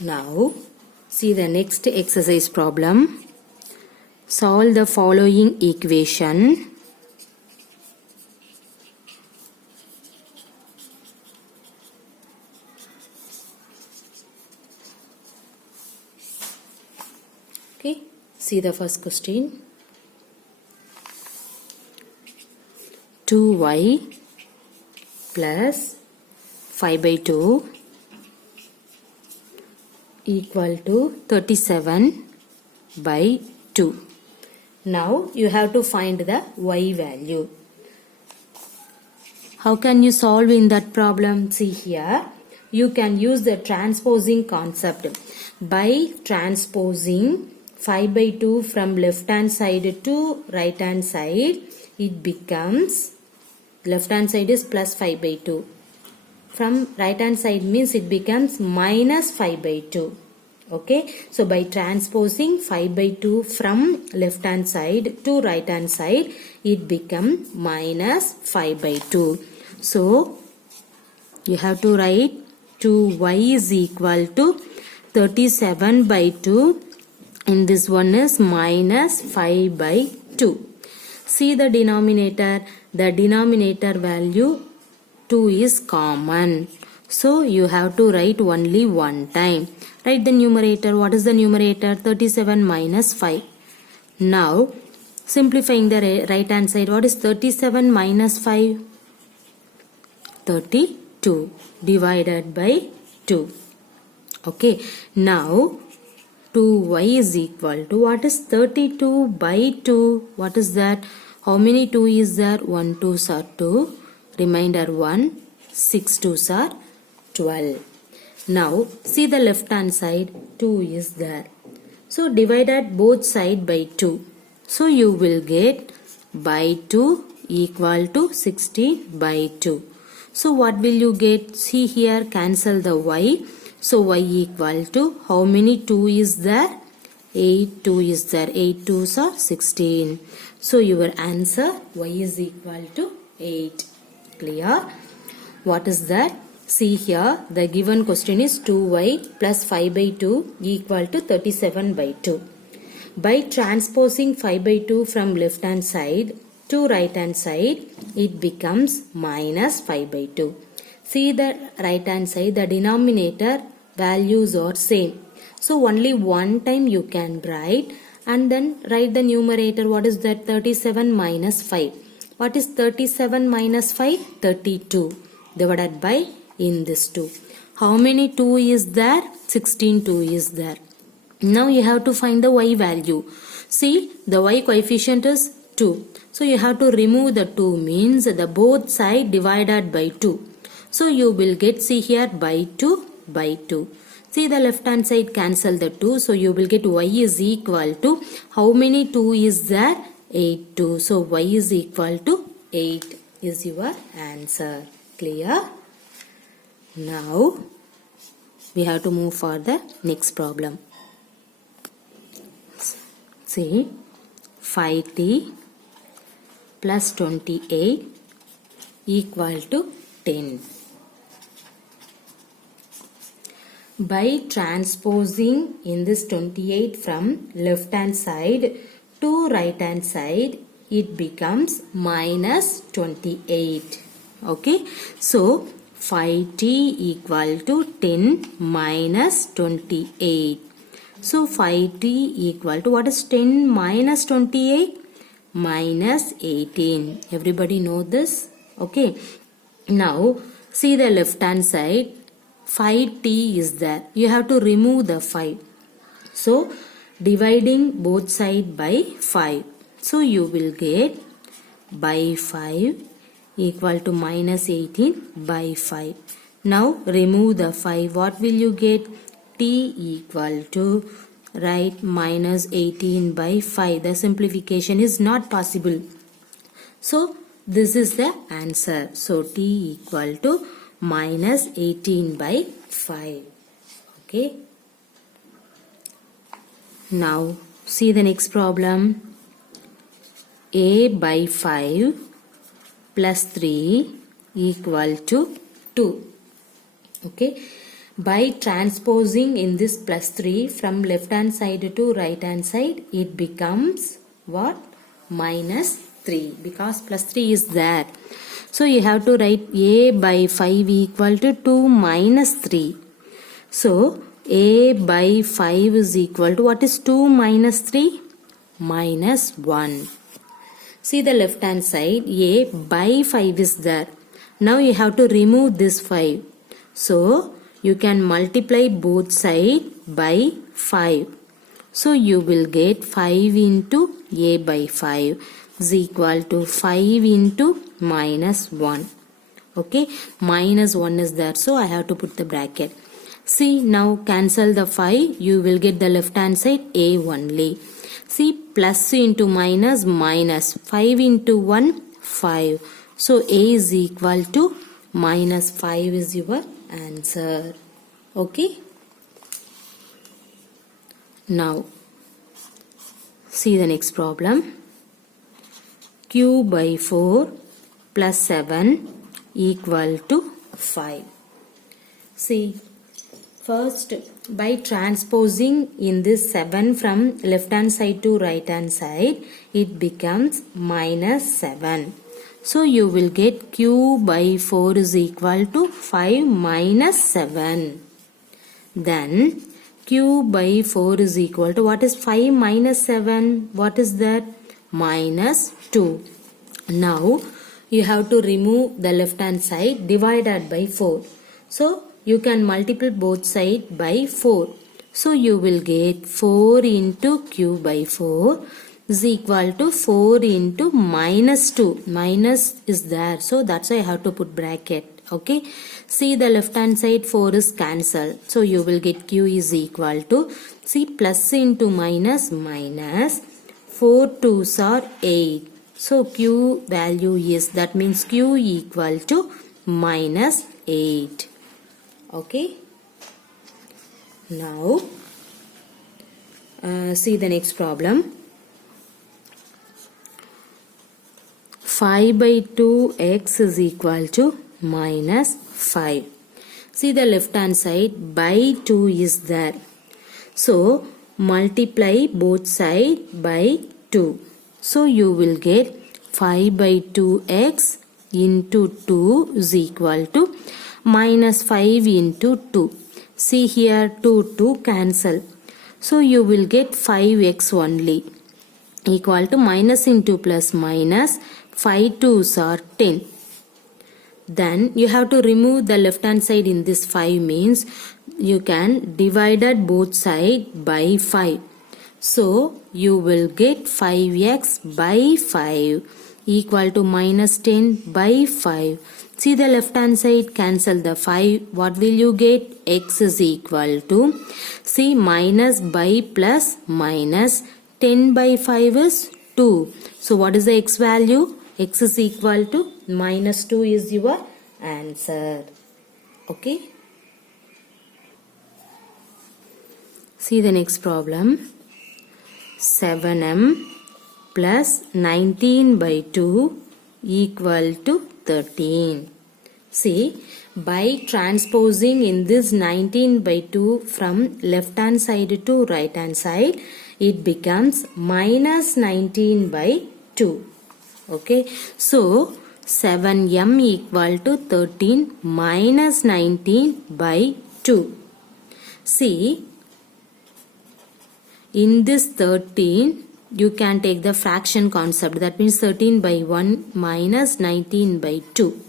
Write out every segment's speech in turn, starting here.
Now, see the next exercise problem. Solve the following equation. Okay, see the first question. 2y plus 5 by 2 equal to 37 by 2. Now you have to find the y value. How can you solve in that problem? See here, you can use the transposing concept. By transposing 5 by 2 from left hand side to right hand side, it becomes, left hand side is plus 5 by 2. From right hand side means it becomes minus 5 by 2. Okay, so by transposing 5 by 2 from left hand side to right hand side, it becomes minus 5 by 2. So you have to write 2y is equal to 37 by 2, and this one is minus 5 by 2. See the denominator value 2 is common. So you have to write only one time. Write the numerator. What is the numerator? 37 minus 5. Now simplifying the right hand side. What is 37 minus 5? 32 divided by 2. Okay. Now 2y is equal to, what is 32 by 2? What is that? How many 2 is there? 1 2s are 2. Remainder 1. 6 2s are 12. Now see the left hand side, 2 is there. So divided both side by 2. So you will get by 2 equal to 16 by 2. So what will you get? See here, cancel the y. So y equal to, how many 2 is there? 8 2 is there. 8 2s are 16. So your answer y is equal to 8. Clear? What is that? See here, the given question is 2y plus 5 by 2 equal to 37 by 2. By transposing 5 by 2 from left hand side to right hand side, it becomes minus 5 by 2. See the right hand side, the denominator values are same. So only one time you can write, and then write the numerator. What is that? 37 minus 5. What is 37 minus 5? 32 divided by in this 2. How many 2 is there? 16 2 is there. Now you have to find the y value. See, the y coefficient is 2. So you have to remove the 2, means the both side divided by 2. So you will get, see here, by 2 by 2. See the left hand side, cancel the 2. So you will get y is equal to, how many 2 is there? 8 2. So y is equal to 8 is your answer. Clear? Now we have to move for the next problem. See, 5t plus 28 equal to 10. By transposing in this 28 from left hand side to right hand side, it becomes minus 28. Okay, so 5t equal to 10 minus 28. So 5t equal to, what is 10 minus 28? Minus 18. Everybody know this? Okay. Now see the left hand side, 5t is there. You have to remove the 5. So dividing both side by 5. So you will get by 5 equal to minus 18 by 5. Now remove the 5. What will you get? T equal to, right, minus 18 by 5. The simplification is not possible. So this is the answer. So T equal to minus 18 by 5. Okay. Now see the next problem. A by 5 plus 3 equal to 2. Okay. By transposing in this plus 3 from left hand side to right hand side, it becomes what? Minus 3, because plus 3 is there. So you have to write a by 5 equal to 2 minus 3. So a by 5 is equal to, what is 2 minus 3? Minus 1. See the left hand side, a by 5 is there. Now you have to remove this 5. So you can multiply both sides by 5. So you will get 5 into a by 5 is equal to 5 into minus 1. Okay, minus 1 is there, so I have to put the bracket. See, now cancel the 5, you will get the left hand side a only. See, plus into minus, minus 5 into 1, 5. So a is equal to minus 5 is your answer. Okay. Now see the next problem. Q by 4 plus 7 equal to 5. See, first by transposing in this 7 from left hand side to right hand side, it becomes minus 7. So you will get Q by 4 is equal to 5 minus 7. Then Q by 4 is equal to, what is 5 minus 7? What is that? Minus 2. Now you have to remove the left hand side divided by 4. So you can multiply both sides by 4. So you will get 4 into Q by 4 is equal to 4 into minus 2. Minus is there, so that's why I have to put bracket. Okay, see the left hand side 4 is cancelled, so you will get Q is equal to, see, plus into minus, minus 4 2s are 8. So Q value is, that means Q equal to minus 8. Okay, now see the next problem. 5 by 2x is equal to minus 5. See the left hand side, by 2 is there. So multiply both sides by 2. So you will get 5 by 2x into 2 is equal to minus 5 into 2. See here 2 cancel. So you will get 5x only equal to minus into plus minus 5 2s are 10. Then you have to remove the left hand side in this 5, means you can divide both sides by 5. So you will get 5x by 5 equal to minus 10 by 5. See the left hand side, cancel the 5. What will you get? X is equal to, see, minus by plus minus 10 by 5 is 2. So what is the x value? X is equal to minus 2 is your answer. Okay. See the next problem. 7m plus 19 by 2 equal to 13. See, by transposing in this 19 by 2 from left hand side to right hand side, it becomes minus 19 by 2. Okay, so 7m equal to 13 minus 19 by 2. See, in this 13, you can take the fraction concept. That means 13 by 1 minus 19 by 2.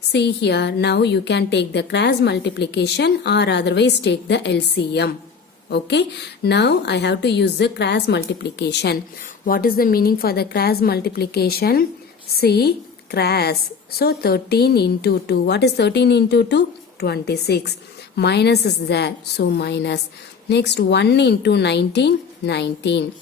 See here, now you can take the cross multiplication or otherwise take the LCM. Okay, now I have to use the cross multiplication. What is the meaning for the cross multiplication? See, cross. So 13 into 2. What is 13 into 2? 26. Minus is there, so minus. Next 1 into 19, 19.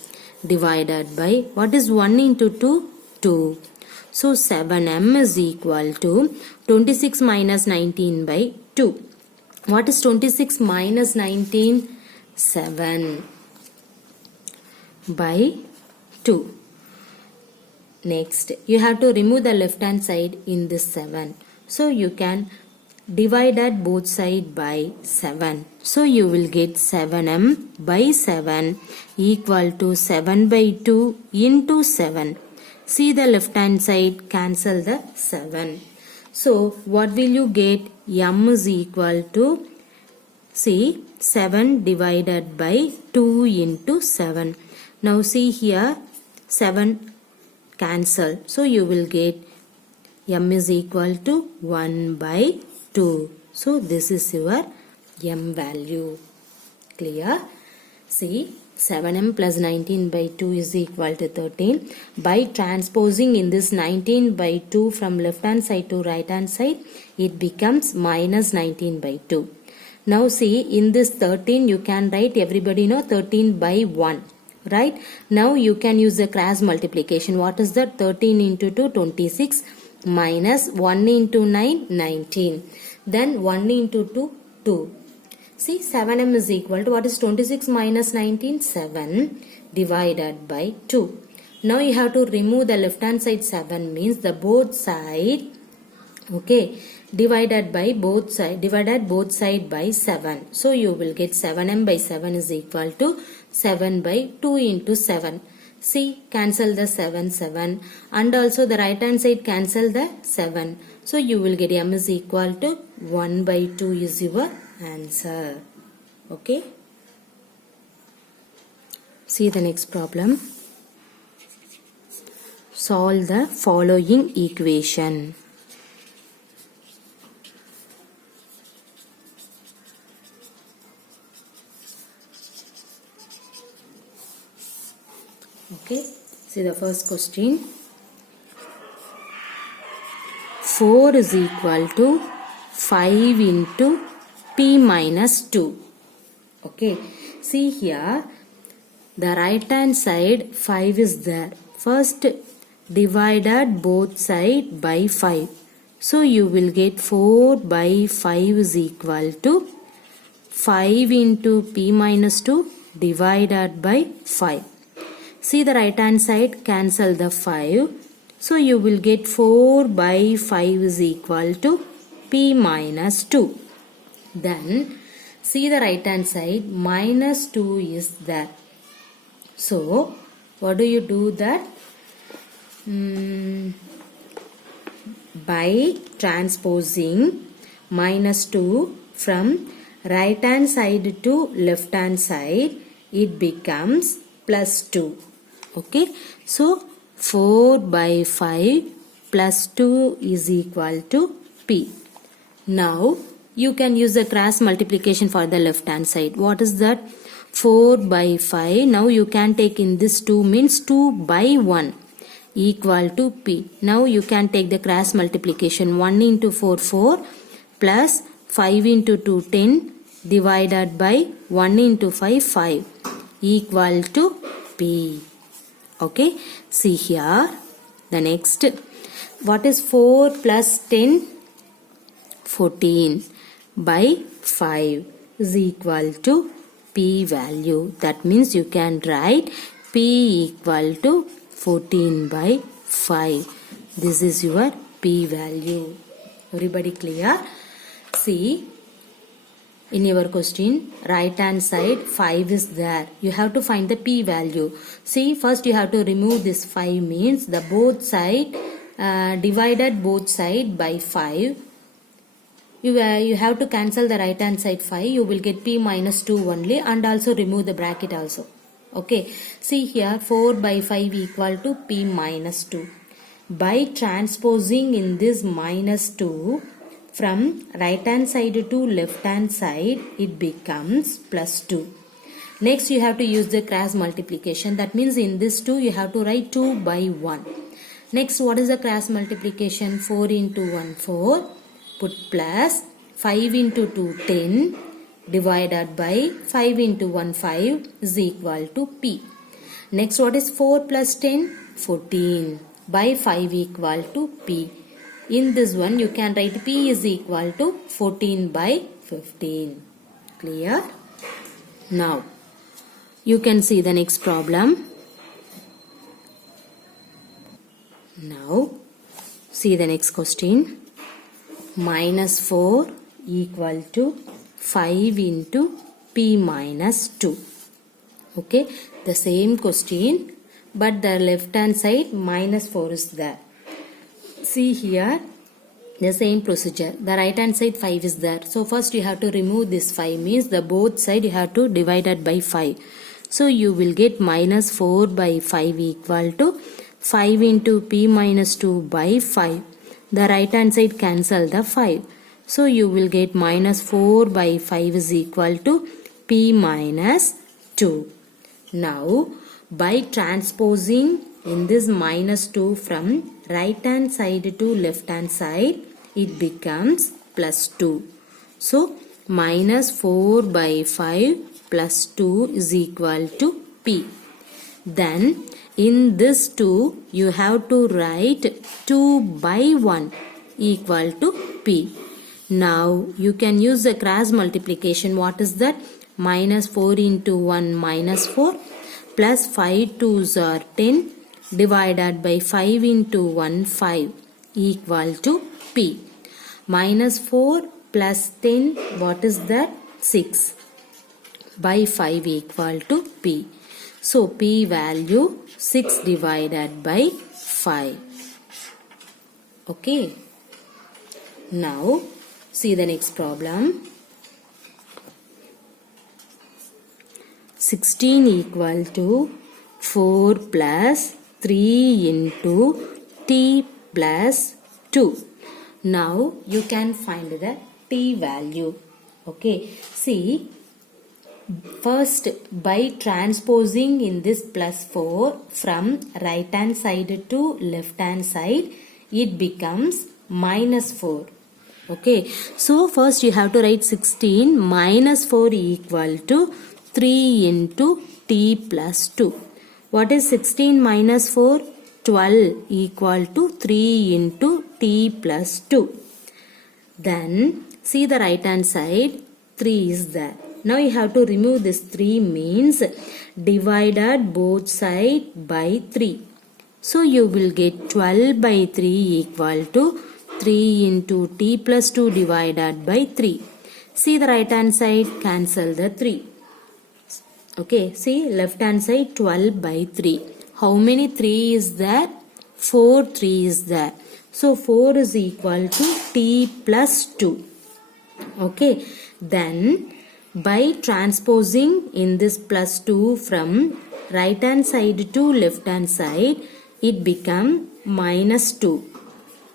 Divided by, what is 1 into 2? 2. So 7m is equal to 26 minus 19 by 2. What is 26 minus 19? 7 by 2. Next, you have to remove the left hand side in this 7. So you can divided both side by 7. So you will get 7m by 7 equal to 7 by 2 into 7. See the left hand side, cancel the 7. So what will you get? M is equal to, see, 7 divided by 2 into 7. Now see here, 7 cancel. So you will get M is equal to 1 by 2. So this is your M value. Clear? See, 7m plus 19 by 2 is equal to 13. By transposing in this 19 by 2 from left hand side to right hand side, it becomes minus 19 by 2. Now see, in this 13 you can write, everybody know, 13 by 1. Right? Now you can use the cross multiplication. What is that? 13 into 2, 26. Minus 1 into 9, 19. Then 1 into 2, 2. See, 7m is equal to, what is 26 minus 19? 7 divided by 2. Now you have to remove the left hand side. 7 means the both side, okay, divided both side by 7. So you will get 7m by 7 is equal to 7 by 2 into 7. See, cancel the 7 and also the right hand side cancel the 7. So you will get m is equal to 1 by 2 is your answer. Okay. See the next problem. Solve the following equation. Okay, see the first question. 4 is equal to 5 into p minus 2. Okay, see here, the right hand side 5 is there. First divided both side by 5. So you will get 4 by 5 is equal to 5 into p minus 2 divided by 5. See the right hand side, cancel the 5. So you will get 4 by 5 is equal to p minus 2. Then see the right hand side, minus 2 is there. So what do you do that? By transposing minus 2 from right hand side to left hand side, it becomes plus 2. Okay, so 4 by 5 plus 2 is equal to p. Now you can use the cross multiplication for the left hand side. What is that? 4 by 5. Now you can take in this 2 means 2 by 1 equal to p. Now you can take the cross multiplication. 1 into 4, 4 plus 5 into 2, 10 divided by 1 into 5, 5 equal to p. Okay, see here the next. What is 4 plus 10? 14 by 5 is equal to p value. That means you can write p equal to 14 by 5. This is your p value. Everybody clear? See, in your question, right hand side 5 is there. You have to find the p value. See, first you have to remove this 5 means the both side, divided both side by 5. You have to cancel the right hand side 5. You will get p minus 2 only, and also remove the bracket also. Okay, see here 4 by 5 equal to p minus 2. By transposing in this minus 2 from right hand side to left hand side, it becomes plus 2. Next you have to use the cross multiplication. That means in this 2 you have to write 2 by 1. Next, what is the cross multiplication? 4 into 1, 4. Put plus 5 into 2, 10 divided by 5 into 1, 5 is equal to p. Next, what is 4 plus 10? 14 by 5 equal to p. In this one, you can write p is equal to 14 by 15. Clear? Now, you can see the next problem. Now, see the next question. minus 4 equal to 5 into p minus 2. Okay, the same question, but the left hand side minus 4 is there. See here, the same procedure. The right hand side 5 is there. So first you have to remove this 5, means the both side you have to divide it by 5. So you will get minus 4 by 5 equal to 5 into p minus 2 by 5. The right hand side cancel the 5. So you will get minus 4 by 5 is equal to p minus 2. Now by transposing in this minus 2 from right hand side to left hand side, it becomes plus 2. So minus 4 by 5 plus 2 is equal to p. Then in this 2 you have to write 2 by 1 equal to p. Now you can use the cross multiplication. What is that? Minus 4 into 1 minus 4 plus 5 2s are 10 divided by 5 into 1 5 equal to p. Minus 4 plus 10, what is that? 6 by 5 equal to p. So p value 6 divided by 5. Okay. Now see the next problem. 16 equal to 4 plus 3 into t plus 2. Now you can find the t value. Okay. See, first by transposing in this plus 4 from right hand side to left hand side, it becomes minus 4. Okay. So first you have to write 16 minus 4 equal to 3 into t plus 2. What is 16 minus 4? 12 equal to 3 into t plus 2. Then see the right hand side, 3 is there. Now you have to remove this 3, means divided both sides by 3. So you will get 12 by 3 equal to 3 into t plus 2 divided by 3. See the right hand side, cancel the 3. Okay, see left hand side 12 by 3. How many 3 is there? 4 3 is there. So 4 is equal to t plus 2. Okay, then by transposing in this plus 2 from right hand side to left hand side, it become minus 2.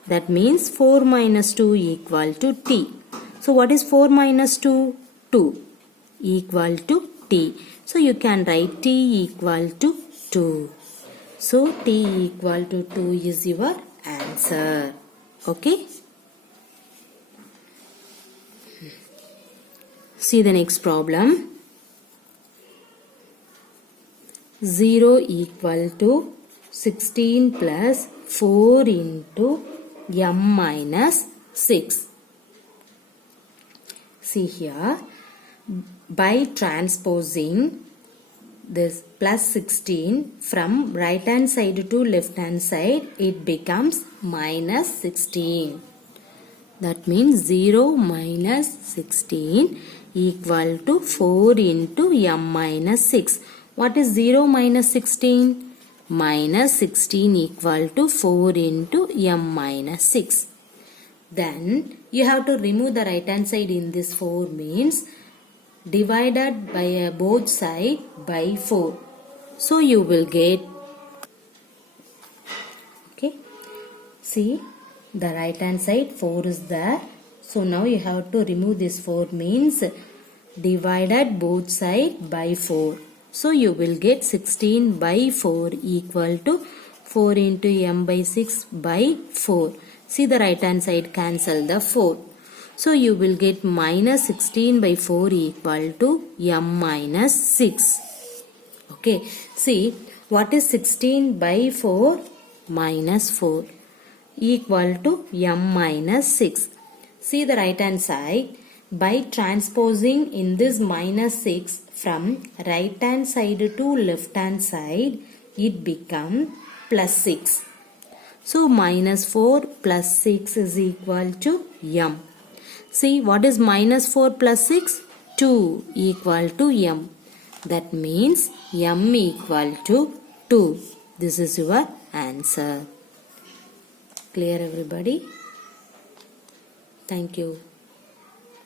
That means 4 minus 2 equal to t. So what is 4 minus 2? 2 equal to t. So you can write t equal to 2. So t equal to 2 is your answer. Okay. See the next problem. 0 equal to 16 plus 4 into m minus 6. See here, by transposing this plus 16 from right hand side to left hand side, it becomes minus 16. That means 0 minus 16 equal to 4 into m minus 6. What is 0 minus 16? Minus 16 equal to 4 into m minus 6. Then you have to remove the right hand side in this 4, means divided by both side by 4. So you will get, okay, see the right hand side 4 is there. So now you have to remove this 4, means divided both side by 4. So you will get 16 by 4 equal to 4 into m by 6 by 4. See the right hand side, cancel the 4. So you will get minus 16 by 4 equal to m minus 6. Okay. See what is 16 by 4? Minus 4 equal to m minus 6. See the right hand side. By transposing in this minus 6 from right hand side to left hand side, it becomes plus 6. So minus 4 plus 6 is equal to m. See, what is minus 4 plus 6? 2 equal to m. That means m equal to 2. This is your answer. Clear everybody? Thank you.